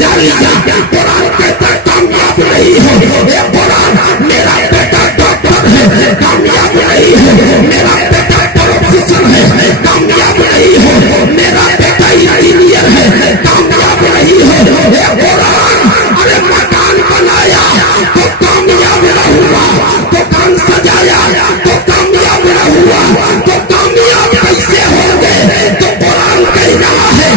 जारी जा। कुरान कहता कामयाब नहीं हो, ये कुरान मेरा बेटा डॉक्टर है, कामयाब नहीं हो, मेरा बेटा प्रोफेसर है, कामयाब नहीं हो, मेरा बेटा इंजीनियर है, कामयाब नहीं हो। ये कुरान अरे मकान बनाया तो कामयाब न हुआ, दुकान सजाया तो कामयाब न हुआ, तो कामयाब कैसे होंगे? तो कुरान कह रहा है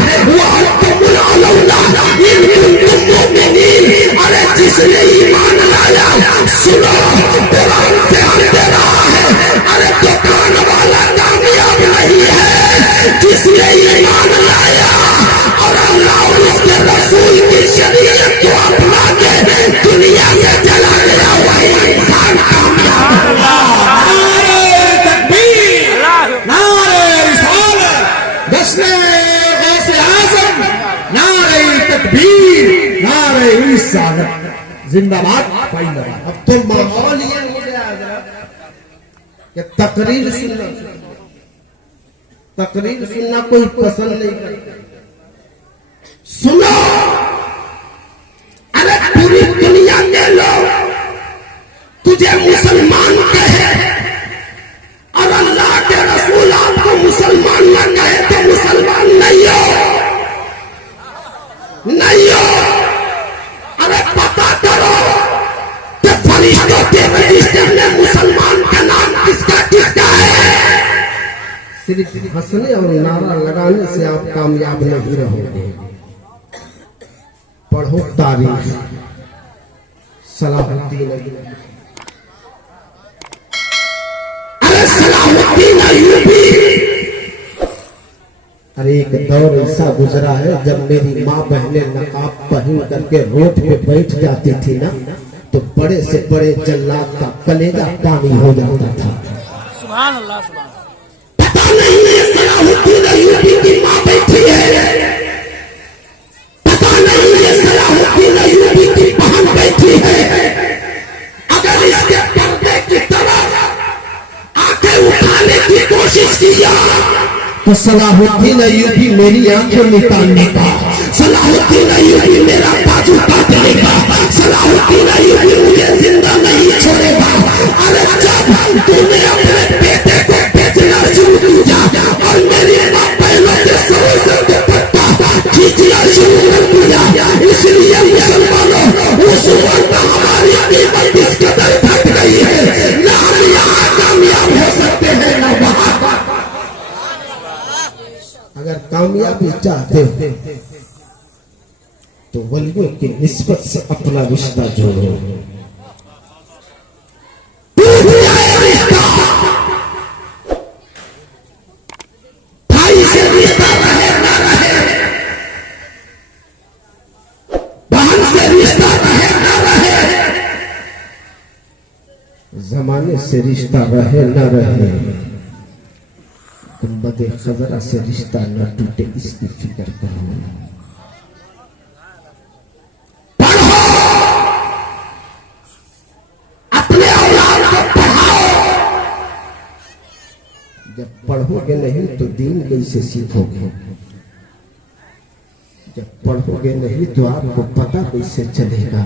अरे जिसने ईमान लाया, सुनो कुरान से दे रहा है, अरे दुकान वाला कामयाब नहीं है, जिसने ईमान लाया और अल्लाह और उसके रसूल की शरीयत को अपना के दुनिया से चला गया, वही इंसान कामयाब। जिंदाबाद। अब तो माहौल ये हो गया कि तकरीर सुनना कोई पसंद नहीं करता। सुनो, अरे पूरी दुनिया के लोग तुझे मुसलमान कहे और अल्लाह के रसूल आपको मुसलमान न कहे तो मुसलमान नहीं हो, नहीं हो। अरे पता करो कि फरिश्तों के रजिस्टर में मुसलमान का नाम किसका किसका है। सिर्फ हंसने और नारा लगाने से आप कामयाब नहीं रहोगे। पढ़ो तारीख। सलाहुद्दीन अरे सलाहुद्दीन अय्यूबी, अरे एक दौर ऐसा गुजरा है जब मेरी माँ बहनें नकाब पहन करके रोड पे बैठ जाती थी ना, तो बड़े से बड़े जल्लाद का कलेजा पानी हो जाता था। सुभान अल्लाह, सुभान। पता नहीं है सलाहुद्दीन अय्यूबी की माँ बैठी है, पता नहीं है सलाहुद्दीन अय्यूबी की बहन बैठी है। अगर इसके पर्दे की तरफ आंखें उठाने की कोशिश किया तो सलाहुद्दीन अय्यूबी मेरी आंखें निकालने का, सलाहुद्दीन अय्यूबी मेरा बाजू काटने का, सलाहुद्दीन अय्यूबी मुझे जिंदा नहीं छोड़ेगा। अरे जब तूने अपने बेटे को बेचना शुरू किया और मेरी माँ बहनों के सरों से दुपट्टा खींचना शुरू कर दिया, इसलिए मुसलमानों उस वक्त हमारी कीमत इस कदर घट गई है, न हम यहाँ कामयाब हो सकते हैं न वहाँ। अगर कामयाबी चाहते हो तो वलियों की निस्बत से अपना रिश्ता जोड़ो। भाई से रिश्ता रहे ना रहे, बहन से रिश्ता रहे ना रहे, जमाने से रिश्ता रहे न रहे, गुंबदे खजरा से रिश्ता न टूटे इसकी फिक्र करो। पढ़ो, अपने औलाद को पढ़ाओ। जब पढ़ोगे नहीं तो दीन कैसे सीखोगे? जब पढ़ोगे नहीं तो आपको पता कैसे चलेगा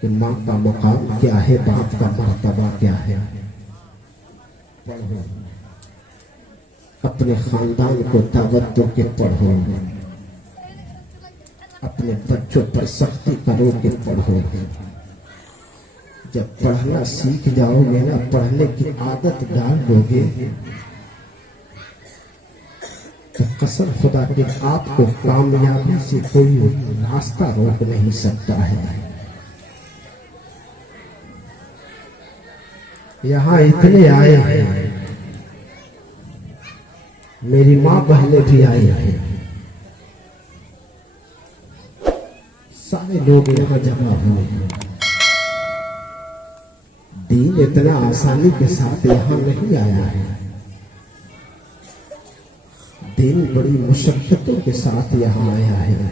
कि माँ का मुकाम क्या है, बाप का मर्तबा क्या है। पढ़ो, अपने खानदान को दावत दो के पढ़ो, अपने बच्चों पर सख्ती करो के पढ़ो। जब पढ़ना सीख जाओगे ना, पढ़ने की आदत डाल लोगे तो कसम खुदा के आपको कामयाबी से कोई रास्ता रोक नहीं सकता है। यहाँ इतने आए हैं, मेरी माँ बहनें भी आई हैं, सारे लोग यहाँ जमा हुए हैं। दीन इतना आसानी के साथ यहाँ नहीं आया है, दीन बड़ी मुशक्कतों के साथ यहाँ आया है।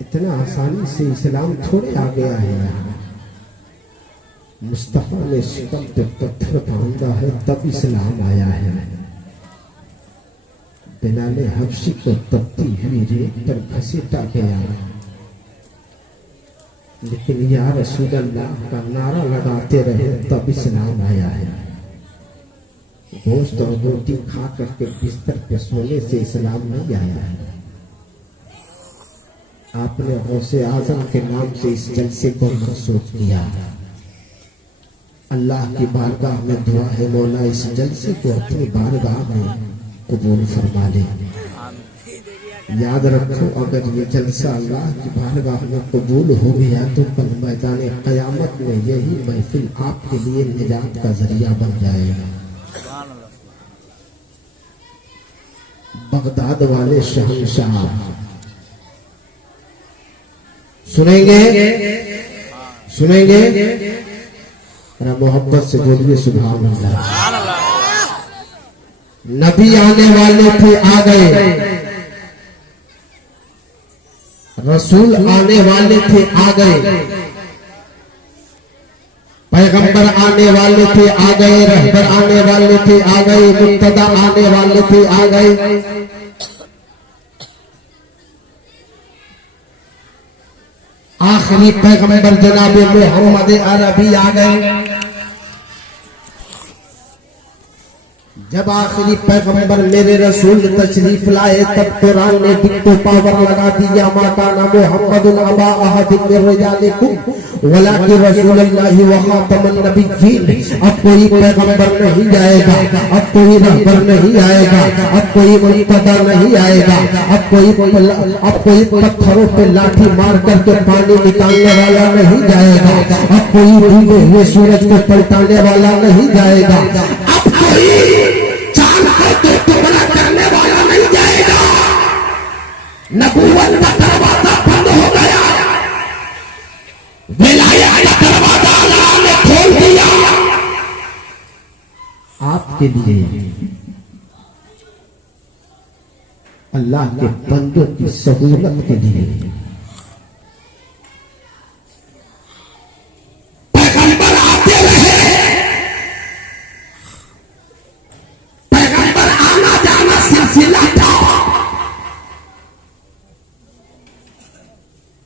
इतना आसानी से इस्लाम थोड़े आ गया है यहाँ। मुस्तफा ने शिकम पे पत्थर बांधा है तब इस्लाम आया है। बिलाले हबशी को तपती हुई रेत पर घसीटा गया, लेकिन या रसूल अल्लाह का नारा लगाते रहे तब इस्लाम आया है। गोश्त और रोटी खा करके बिस्तर पे सोने से इस्लाम नहीं आया है। आपने गौसे आजम के नाम से इस जलसे को मंसूख किया। अल्लाह की बारगाह में दुआ है, मौला इस जलसे को अपनी बारगाह में कबूल फरमा ले। याद रखो, अगर ये जलसा अल्लाह की बारगाह में कबूल हो गया तो कल मैदान क़यामत में यही महफिल आपके लिए निजात का जरिया बन जाएगा। बगदाद वाले शहंशाह सुनेंगे, सुनेंगे, मोहब्बत से बोलिए सुभान अल्लाह। नबी आने वाले थे आ गए, रसूल आने वाले थे आ गए, पैगंबर आने वाले थे आ गए, रहबर आने वाले थे आ गए, मुक्तदा आने वाले थे आ गए। आखिरी पैगंबर जनाब मोहम्मद अरबी आ गए। जब आखिरी पैगंबर मेरे रसूल तशरीफ लाए तब कुरान ने डिक्टो पावर लगा दिया, माकाना मुहम्मदुन अबा अहदिन मिन रिजालिकुम वलाकिन रसूलुल्लाहि व खातमुन नबिय्यीन। अब कोई पैगंबर नहीं जाएगा, अब कोई रहबर नहीं आएगा, अब कोई मुक्तदा नहीं आएगा, अब कोई पत्थरों पे लाठी मार करके पानी निकालने वाला नहीं जाएगा, अब कोई डूबे हुए सूरज को पलटाने वाला नहीं जाएगा, अब कोई टुकड़ा करने वाला नहीं जाएगा। नबूवत का दरवाजा बंद हो गया, विलायत का दरवाजा अल्लाह ने खोल दिया आपके लिए। अल्लाह के बंदों की सहूलत के लिए पैगंबर आते रहे, सिलसिला था।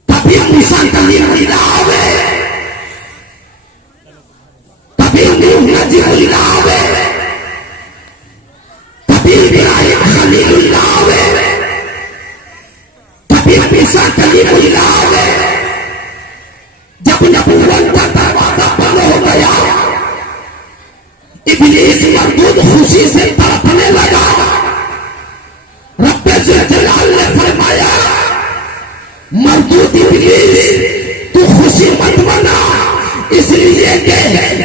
कभी मूसा कलीम आवे, कभी नूह नबी आवे, कभी इब्राहिम खलील आवे, कभी मूसा कलीम आवे। जब नबूवत का दरवाजा बंद हो गया, इब्लीस मरदूद खुशी से तड़पने लगा। जलाल ने फरमाया, मरदूद इब्लीस तू खुशी मत मना, इसलिए कि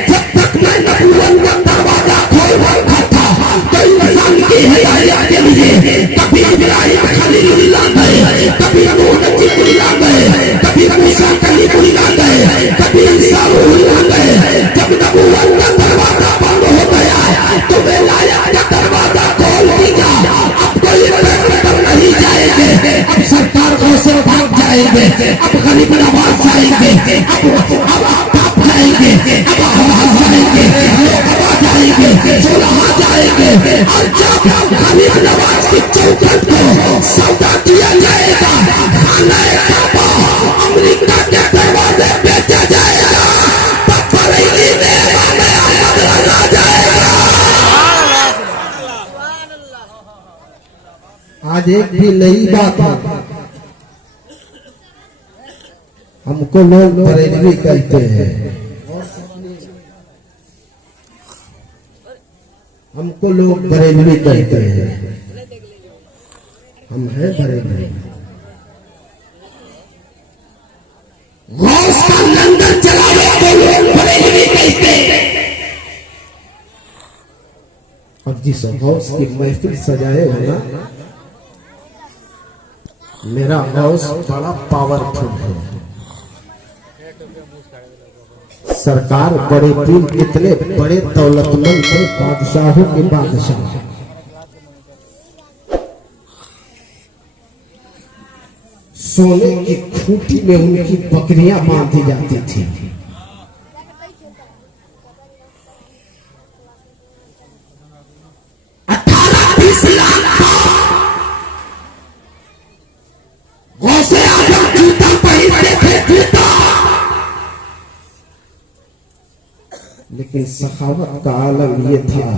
जब तक मैं नबूवत का दरवाजा खोल रखा था तो इंसान की हिदायत के लिए कभी इब्राहिम खलीलुल्लाह गए, कभी नूह नबी आ गए, कभी मूसा कलीम आ गए, कभी ईसा रूहुल्लाह गए। जब नबूवत का दरवाजा बंद हो गया तो विलायत का दरवाजा खोल दिया। अब कोई नहीं जाएंगे, अब सरकार से भाग जाएंगे, अब गरीब नवाज जाएंगे, अब आप जाएंगे, अब आवाज जाएंगे, लोग जाएंगे, सुलहा जाएंगे। और जब गरीब नवाज की चौखट को सौदा किया जाएगा, खाना काबा अमेरिका के दरवाजे बेचा जाएगा, तब बरेली में अहमद रजा जाएगा। आज एक भी नई बात है, हमको लोग बरेलवी कहते हैं, हमको लोग बरेलवी कहते हैं, हम हैं बरेलवी। गौस का लंदन चलावे तो लोग बरेलवी कहते हैं। अब जिस गौस की महफिल सजाए हो ना, मेरा गौस बड़ा पावरफुल है। सरकार बड़े पीर इतने बड़े दौलतमंद थे, बादशाहों के बादशाह। सोने की खूंटी में उनकी बकरियां बांधी जाती थी। 18-20 लाख लेकिन सखावत का आलम ये था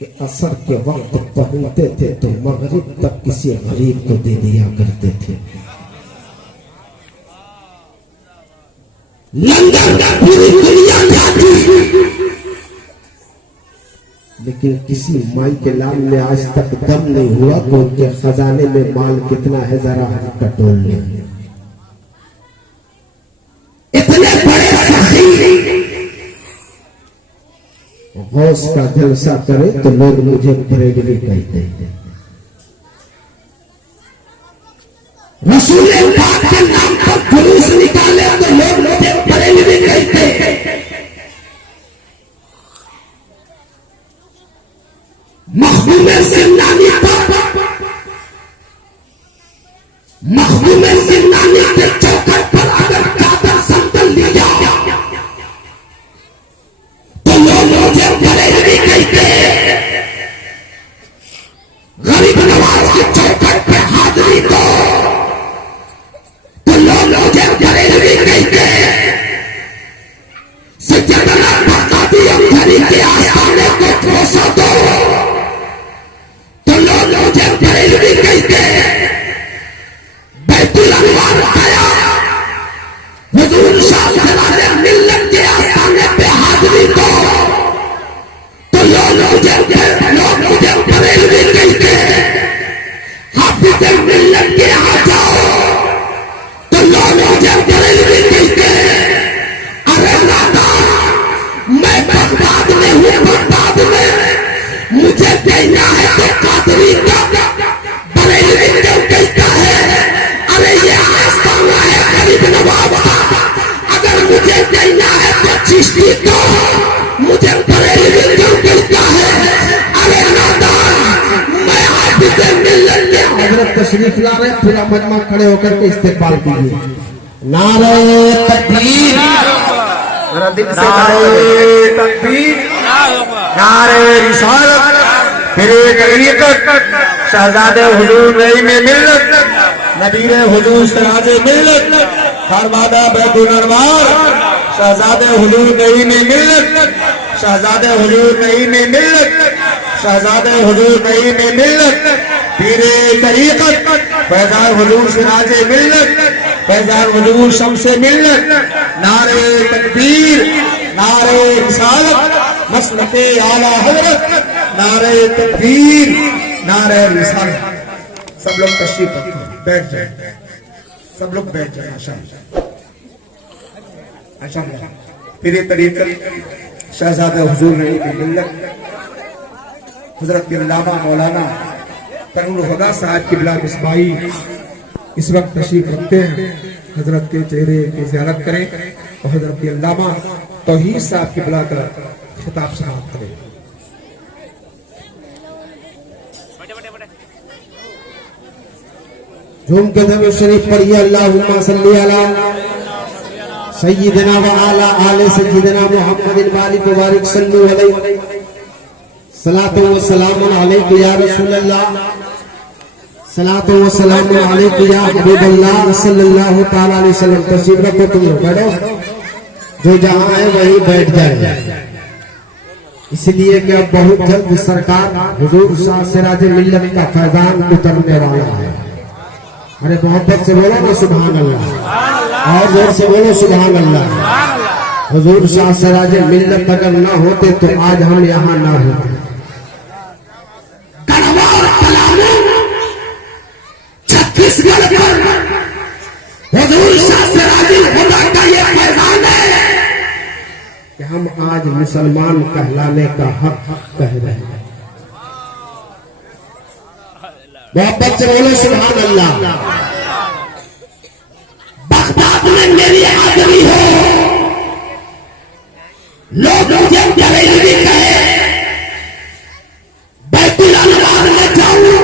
कि असर के वक्त पहुंचते थे तो मगरिब तक किसी गरीब को दे दिया करते थे। लंगर पूरी दुनिया में आती, लेकिन किसी माई के लाल में आज तक दम नहीं हुआ तो उनके खजाने में माल कितना है जरा टटोल ले। इतने बड़े सखी गौस का जलसा करे तो लोग मुझे बरेलवी कहते हैं। रसूल पाक के नाम पर जुलूस निकाले तो लोग मुझे बरेलवी कहते हैं। महबूबे जिंदानी के चौखट पर अगर चादर संतल लिया तो लोग मुझे बरेलवी कहते हैं। गरीब नवाज के चौखट पे हाजिरी दो तो लोग मुझे बरेलवी कहते हैं। सज्जदना बगदादी अंधरी के आस्थाने को ठोसा दो तो लोग मुझे बरेलवी कहते हैं। बैतुल अनवार आया हुजूर शाह सराजे मिल्लत के आस्थाने पे हाजिरी दो तो लोग मुझे बरेलवी कहते हैं। हाफिज मिल्लत के आ जाओ तो लोग मुझे बरेलवी कहते हैं। अरे नादान मैं बगदाद में हूँ, बगदाद में मुझे कहना है तो कादरी का बरेलवी क्यों कहता है। अरे ये आस्थाना है गरीब नवाब का, अगर मुझे कहना है तो चिश्ती को मुझे बरेलवी क्यों कहता है। अरे नादान मैं हाफिज मिल्लत के हजरत तशरीफ ला रहे, पूरा मजमा खड़े होकर के इस्तेकबाल कीजिए। नारे तकबीर, नारे तकबीर, नारे रिसालत, फिर तरीक़त, शहजादे हुजूर नईम मिल्लत, नबीरे हुजूर सिराजे मिल्लत, फरमादा बैतुल अनवार, शहजादे हुजूर नईम मिल्लत, शहजादे हुजूर नईम मिल्लत, शहजादे हुजूर नईम मिल्लत, पीरे तरीक़त, फैज़ान हुजूर सिराजे मिल्लत, फैज़ान हुजूर शम्से मिल्लत। नारे तकबीर, नारे रिसालत, मसलके आला हज़रत, नारे तकबीर, नारे रिसालत। सब लोग तशरीफ रखें, बैठ जाए, सब लोग बैठ जाए। अच्छा फिर तरीक़त शहजादा हुजूर नईम मिल्लत हज़रत अल्लामा मौलाना तनवीर खुदा साहब किबला मिसबाई इस वक्त तशरीफ रखते हैं। हजरत के चेहरे की ज़ियारत करें और हजरत अल्लामा तौहीद साहब किबला का खिताब समाप्त करें। झूम के दम शरीफ पढ़िए अल्लाहुम्मा सल्ली अला सय्यिदना व अला आले सय्यिदना मुहम्मदिन बारिक मुबारक सल्लु अलैहि सलातु व सलाम अलैका या रसूल अल्लाह, सलातु व सलाम अलैका या हबीबल्लाह सल्लल्लाहु तआला अलैहि वसल्लम। तशरीफ रखो, तुम लोग बैठो, जो जहां है वहीं बैठ जाए, इसलिए कि अब बहुत जल्द सरकार हुजूर शाह सिराज मिल्लत का फैजान उतरने वाला है। अरे मोहब्बत से बोलो ना सुभान अल्लाह, और जोर से बोलो सुभान अल्लाह। हुजूर शाह सिराज मिल्लत अगर ना होते तो आज हम यहाँ ना होते। छत्तीसगढ़ पर हुजूर शाह सिराज मिल्लत का ये फैजान है कि हम आज मुसलमान कहलाने का हक कह रहे हैं। मोहब्बत से बोलो सुभान अल्लाह। बगदाद में मेरी हाजिरी हो, लोग मुझे बरेलवी कहे, बैतुल अनवार में जाऊं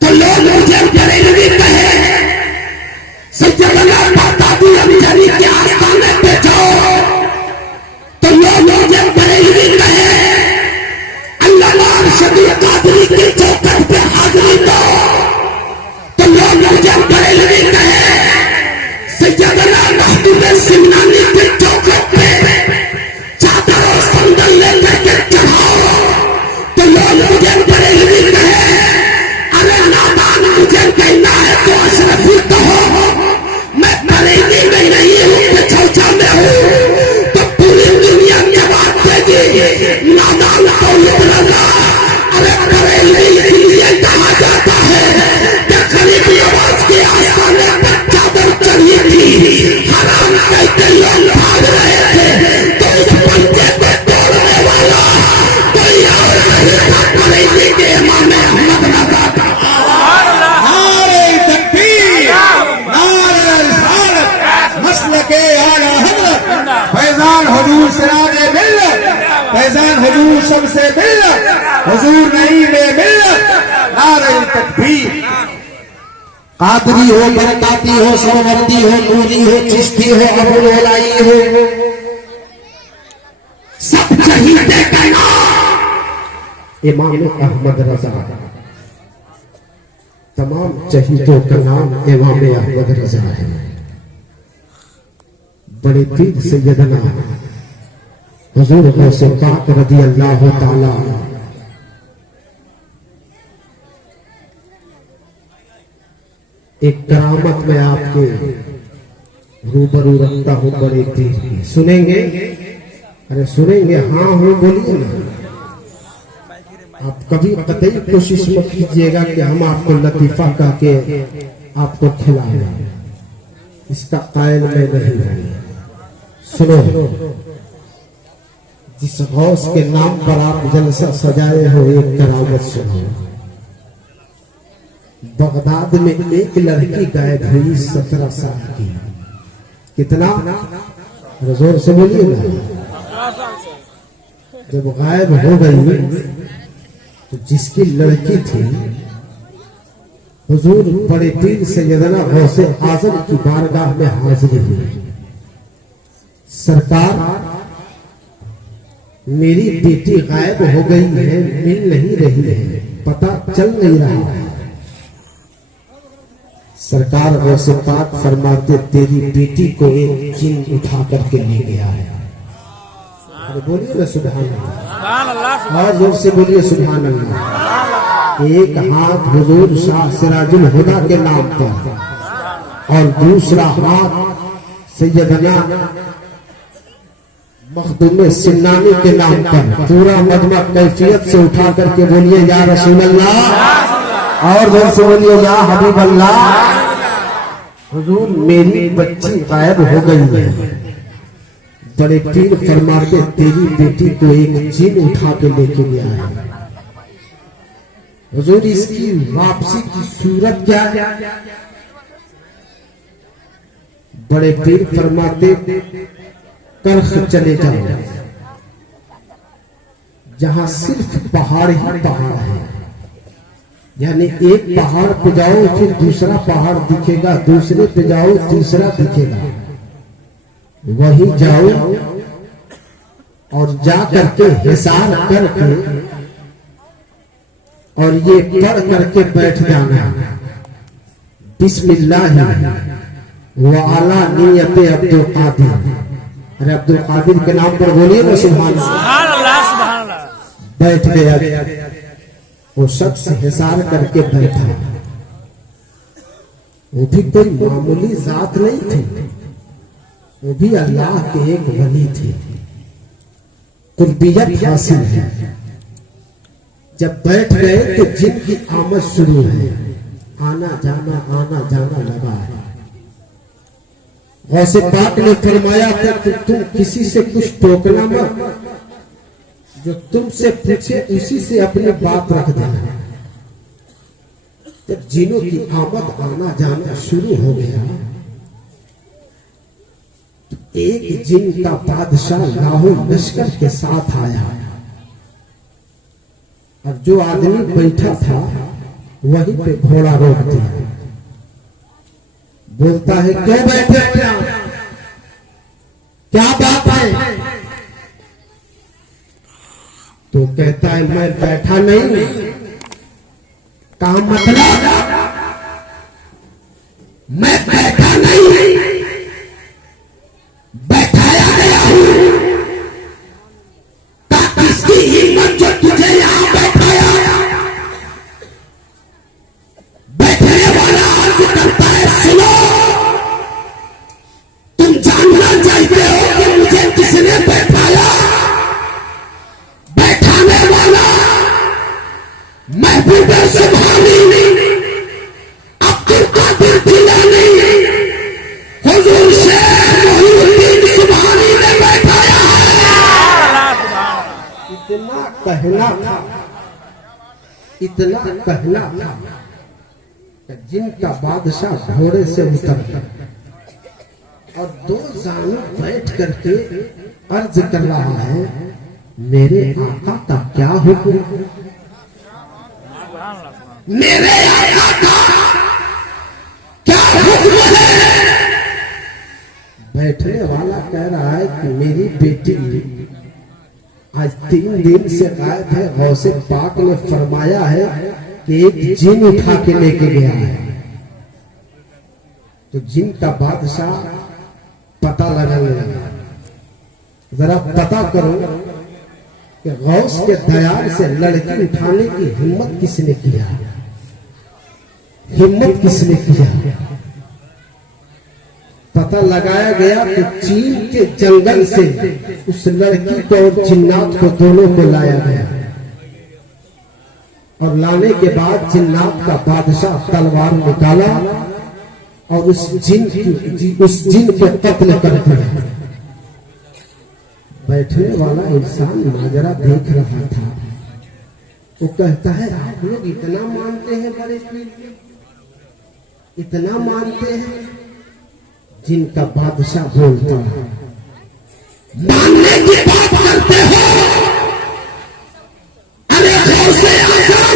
तो लोग मुझे बरेलवी कहे, सज्जदना बगदादी अंजनी के आस्थाने पे जाओ तो लोग मुझे बरेलवी कहे, अल्लाह शबीर कादरी के चौखट पे हाजिरी दो तो लोग मुझे बरेलवी कहे, सैयदना महबूब जिंदानी के चौखट पे लेके चढ़ाओ तो लोग मुझे बरेलवी कहे, अरे नादान मुझे कहना है तो अशरफी कहो। मैं बरेली में नहीं हूँ, पिछौछा में हूँ, तो पूरी दुनिया की बात देगी नादान तो निकलना। अरे बरेली इसलिए कहा जाता है कि गरीबी आवाज के आस्थाने पर चादर चढ़ी थी, हराम कहते लोग भाग रहे थे, तो इस पंचे को तोड़ने वाला कोई और नहीं था, बरेली के इमाम अहमद रजा था। नारे तकबीर, नारे रिसालत, मसलके आला हज़रत, फैजान हुजूर सिराजे मिल्लत, फैजान हुजूर शम्से मिल्लत, हुजूर नईमे मिल्लत, नारे तकबीर। कादरी हो, बरकाती हो, सोमवती हो, नूरी हो, चिश्ती हो, अबुल ओलाई हो, सब शहीदे का नाम इमाम अहमद रजा। तमाम शहीदों का नाम इमाम अहमद रजा है। बड़े पीर सैयदना हुजूर गौसे पाक रज़ी अल्लाह ताला एक करामत में आपके रूबरू रखता हूं, बड़े पीर की। सुनेंगे? अरे सुनेंगे, हाँ हूं बोलिए ना। आप कभी कतई कोशिश मत कीजिएगा कि हम आपको लतीफा कह के आपको खिलाएं, इसका कायल में नहीं है। सुनो, जिस गौस के नाम पर आप जलसा सजाए हो, एक करामत सुनो। बगदाद में एक लड़की गायब हुई 17 साल की। कितना? जोर से बोलिए ना। जब गायब हो गई तो जिसकी लड़की थी, हुजूर बड़े पीर सैयदना गौसे आजम की बारगाह में हाजिर हुई। सरकार, मेरी बेटी गायब हो गई है, मिल नहीं रही है, पता चल नहीं रहा है। सरकार गौसे पाक फरमाते, तेरी बेटी को एक जिन उठा करके ले गया है। अरे बोलिए ना सुभान अल्लाह, और जोर से बोलिए सुभान अल्लाह। एक हाथ हुजूर शाह सिराजुल हुदा के नाम पर और दूसरा हाथ सैयदना मखदूम सिन्नानी के नाम पर, पूरा मजमा कैफियत से उठा करके बोलिए या रसूल अल्लाह, और जोर से बोलिए या हबीब अल्लाह। हुजूर मेरी बच्ची गायब हो गई है। बड़े पीर फरमाते, तेरी बेटी को एक जिन उठा के लेके गया है। हुजूर इसकी वापसी की सूरत क्या है? बड़े पीर फरमाते, करख चले जाओ, जहां सिर्फ पहाड़ ही पहाड़ है। यानी एक पहाड़ पे जाओ फिर दूसरा पहाड़ दिखेगा, दूसरे पे जाओ तीसरा दिखेगा, वही जाओ और जा करके हिसार करके और ये पढ़ करके बैठ जाना, बिस्मिल्लाह व अला नियत अब्दुल कादिर। अरे अब्दुल कादिर के नाम पर बोलिए ना सुभान अल्लाह, सुभान अल्लाह। बैठ गया, वो शख्स हिसार करके बैठा। वो भी कोई मामूली जात नहीं थी, वो भी अल्लाह के एक वली थे, कुर्बियत हासिल है। जब बैठ गए तो जिन की आमद शुरू है, आना जाना लगा है। ऐसे पाक ने फरमाया था कि तुम किसी से कुछ टोकना मत, जो तुमसे पूछे उसी से अपनी बात रख देना। जब जिनों की आमद आना जाना शुरू हो गया तो एक जिन का बादशाह लाहौर लश्कर के साथ आया और जो आदमी बैठा था वहीं पे घोड़ा रोक दिया। बोलता है, क्यों बैठे, क्या बात है? तो कहता है, मैं बैठा नहीं। काम मतलब? मैं बैठा नहीं, बैठाया गया हूं ताकि कहना था, इतना कहना था कि जिनका बादशाह घोड़े से उतर और दो जानू बैठ करके अर्ज कर रहा है, मेरे आका का क्या हुक्म, मेरे आका का क्या हुक्म है। बैठने वाला कह रहा है कि मेरी बेटी आज 3 दिन से गायब है। गौसे पाक ने फरमाया है कि एक जिन उठा के लेके गया है। तो जिन का बादशाह पता लगाने लगा, जरा पता करो कि गौस के दयाल से लड़की उठाने की हिम्मत किसने किया, हिम्मत किसने किया। पता लगाया गया कि चीन के जंगल से उस लड़की को और जिन्नात को दोनों को लाया गया और लाने के बाद जिन्नात का बादशाह तलवार निकाला और उस जिन को कत्ल कर दिया। बैठने वाला इंसान माजरा देख रहा था। वो कहता है, आप लोग इतना मानते हैं बड़े पीर, इतना मानते हैं। जिनका बादशाह बोलता है, मानने की बात करते हो, अरे गौसे आज़म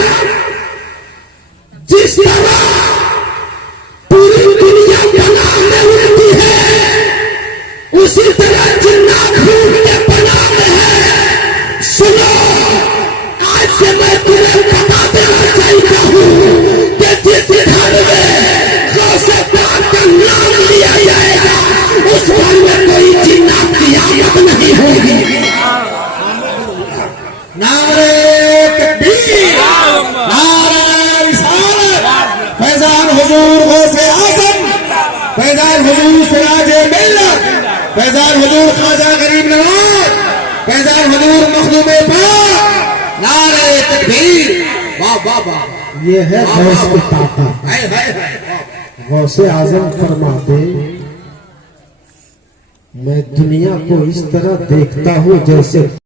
जिस तरह पूरी दुनिया पनाह में उड़ती है, उसी तरह जिन्नात भूख के पनाह में है। सुनो, आज से मैं तुम्हें बता देना चाहता हूँ कि जिस घर में गौसे पाक का नाम लिया जाएगा, उस घर में कोई जिन्नात की आमद नहीं होगी। नारे तकबीर, नारे रिसालत, फैजान हुजूर गौसे आज़म, फैजान हुजूर सिराजे मिल्लत, फैजान हुजूर ख्वाजा गरीब नवाज, फैजान हुजूर मखदूम पाक। नारे तकबीर, वाह वाह वाह। ये है गौस की ताकत। गौसे आज़म फरमाते, मैं दुनिया को इस तरह देखता हूँ जैसे